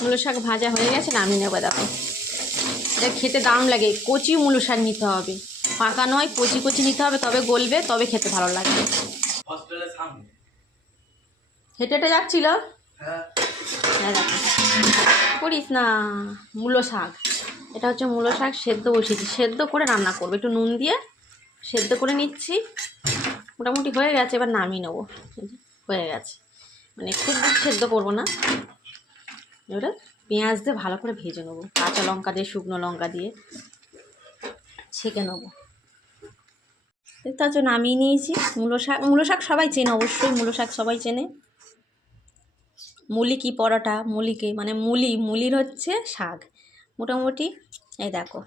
মূলো শাক ভাজা হয়ে গেছে, নামিয়ে নেবো। দেখো, এটা খেতে দারুণ লাগে। কচি মূলো শাক নিতে হবে, পাকা নয়, কচি কচি নিতে হবে, তবে গলবে, তবে খেতে ভালো লাগবে। হেঁটে হেঁটে যাচ্ছিল। হ্যাঁ দেখো, করিস না। মূলো শাক, এটা হচ্ছে মূলো শাক, সেদ্ধ বসিয়েছি, সেদ্ধ করে রান্না করবো, একটু নুন দিয়ে সেদ্ধ করে নিচ্ছি। মোটামুটি হয়ে গেছে, এবার নামিয়ে নেবো। হয়ে গেছে, মানে খুব বেশি সেদ্ধ করবো না। এবারে পেঁয়াজ দিয়ে ভালো করে ভেজে নেবো, কাঁচা লঙ্কা দিয়ে, শুকনো লঙ্কা দিয়ে ছেঁকে নেবো। দেখতে হচ্ছে নামিয়ে নিয়েছি মূলো শাক। মূলো শাক সবাই চেনে, অবশ্যই মূলো শাক সবাই চেনে। মুলি কি পরোটা, মুলিকে মানে মুলির হচ্ছে শাক। মোটামুটি এই দেখো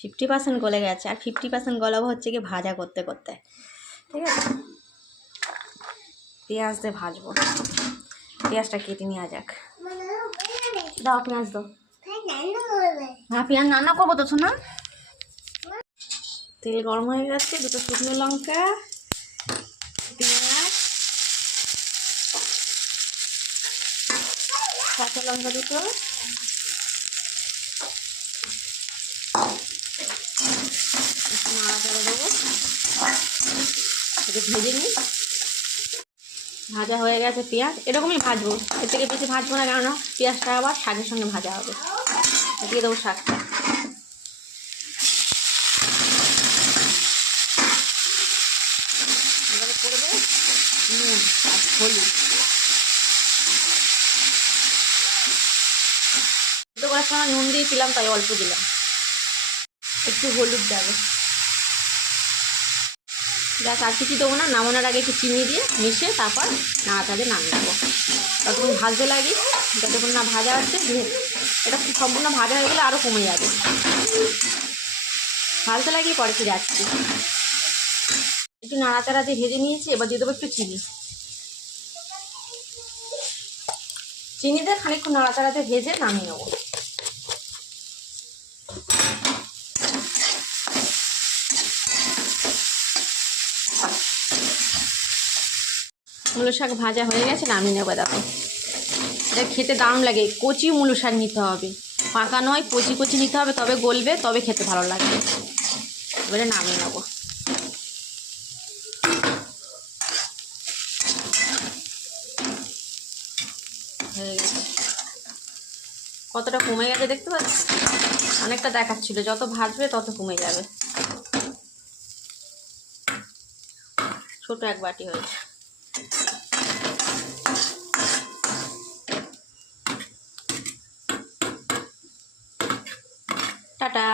50% গলে গেছে, আর 50% গলাবো হচ্ছে কি ভাজা করতে করতে। ঠিক আছে, পেঁয়াজ দিয়ে ভাজবো। পেঁয়াজটা কেটে নেওয়া যাক। দাও পেঁয়াজ দাও। হ্যাঁ পেঁয়াজ রান্না করবো তো শোনা। তেল গরম হয়ে গেছে, দুটো শুকনো লঙ্কা, পেঁয়াজ, কাঁচা লঙ্কা দুটো, নাড়াচাড়া দেবো, এটা ভেজে নিই। ভাজা হয়ে গেছে পেঁয়াজ, এরকমই ভাজবো, এর থেকে বেশি ভাজবো না, কেননা পেঁয়াজটা আবার শাকের সঙ্গে ভাজা হবে। দিয়ে দেবো শাকটা। এবারে পড়বে নুন আর হলুদ। সেদ্ধ করার সময় নুন দিয়েছিলাম, তাই অল্প দিলাম। একটু হলুদ দেবো। ব্যাস, আর কিছু দেবো না। নামানোর আগে একটু চিনি দিয়ে মিশিয়ে তারপর নাড়াচাড়ে নামিয়ে দেবো। ততক্ষণ ভাজতে লাগি, যতক্ষণ না ভাজা হচ্ছে। এটা সম্পূর্ণ ভাজা হয়ে গেলে আরও কমে যাবে। ভাজতে লাগিয়ে পরে ফিরে আসছি। একটু নাড়াচাড়া দিয়ে ভেজে নিয়েছি, এবার দিয়ে দেবো একটু চিনি। চিনি দিয়ে খানিকক্ষণ নাড়াচাড়া দিয়ে ভেজে নামিয়ে নেবো। মূলো শাক ভাজা হয়ে গেছে, নামিয়ে নেবো। দেখো, এটা খেতে দারুণ লাগে। কচি মূলো শাক নিতে হবে, পাকা নয়, কচি কচি নিতে হবে, তবে গলবে, তবে খেতে ভালো লাগবে। এবারে নামিয়ে নেবো। হয়ে গেছে, কতটা কমে গেছে দেখতে পাচ্ছি। অনেকটা দেখাচ্ছিল, যত ভাজবে তত কমে যাবে। ছোট এক বাটি হয়েছে। টাটা।